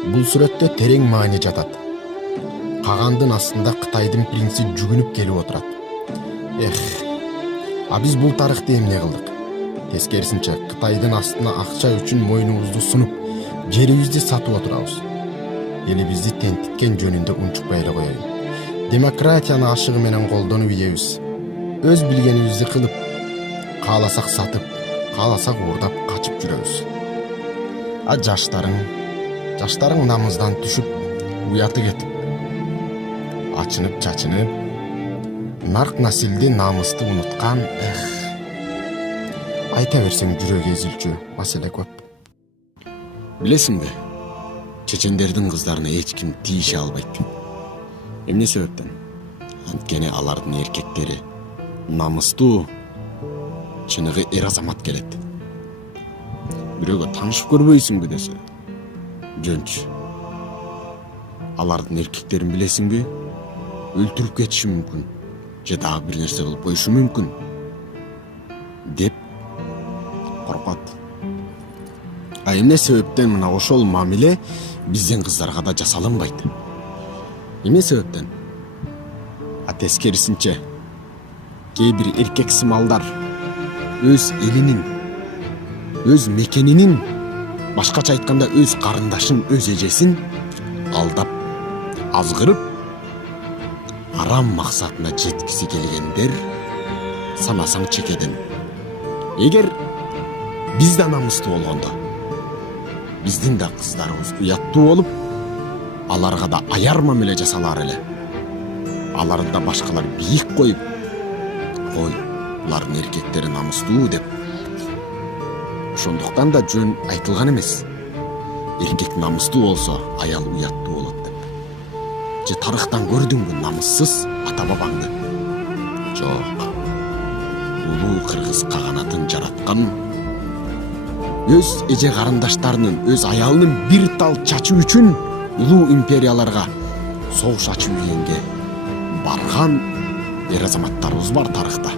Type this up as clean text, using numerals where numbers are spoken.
Бул сүрөттө терең маани жатат. Кагандын астында Кытайдын принци жүгүнүп келип отурат. А биз бул тарыхты эмне кылдык? Тескерисинче, Кытайдын астына акча үчүн мойнубузду сунуп, жерибизди сатып отурабыз. Элибизди тентиткен жөнүндө унчукпай эле коелу. Демократияны ашыгы менен колдонуп ийебиз. Өз билгенибизди кылып, кааласак сатып, кааласак уурдап качып жүрөбүз. А жаштарың намыздан түшүп, уяты кетип, ачынып чачынып, нарк насилди намысты унуткан. Айта берсең жүрөк эзилчү маселе көп. Билесиңби, чечендердин кыздарына эч ким тийише албайт. Эмне себептен? Анткени алардын эркектери намыстуу, чыныгы эр азамат келет. Бирөөгө таанышып көрбөйсүңбү десе, жөнчү. Алардын эркектерин билесиңби? Өлтүрүп кетиши мүмкүн, же дагы бир нерсе кылып коюшу мүмкүн деп коркот. А эмне себептен мына ошол мамиле биздин кыздарга да жасалынбайт? Эмне себептен? А тескерисинче, кээ бир эркек сымалдар өз элинин, өз мекенинин, башкача айтканда өз карындашын, өз эжесин алдап, азгырып, арам максатына жеткиси келгендер санасаң чекеден. Эгер биз да намыстуу болгондо, биздин да кыздарыбыз уяттуу болуп, аларга да аяр мамиле жасалар эле. Аларды да башкалар бийик коюп, ой, булардын эркектери намыстуу деп. Ошондуктан да жөн айтылган эмес. Эркек намыстуу болсо, аял уяттуу болот деп. Же тарыхтан көрдүңбү намыссыз ата бабаңды? Жок. Улуу кыргыз каганатын жараткан, өз эже карындаштарынын, өз аялынын бир тал чачы үчүн улуу империяларга согуш ачып ийгенге барган эр азаматтарыбыз бар тарыхта.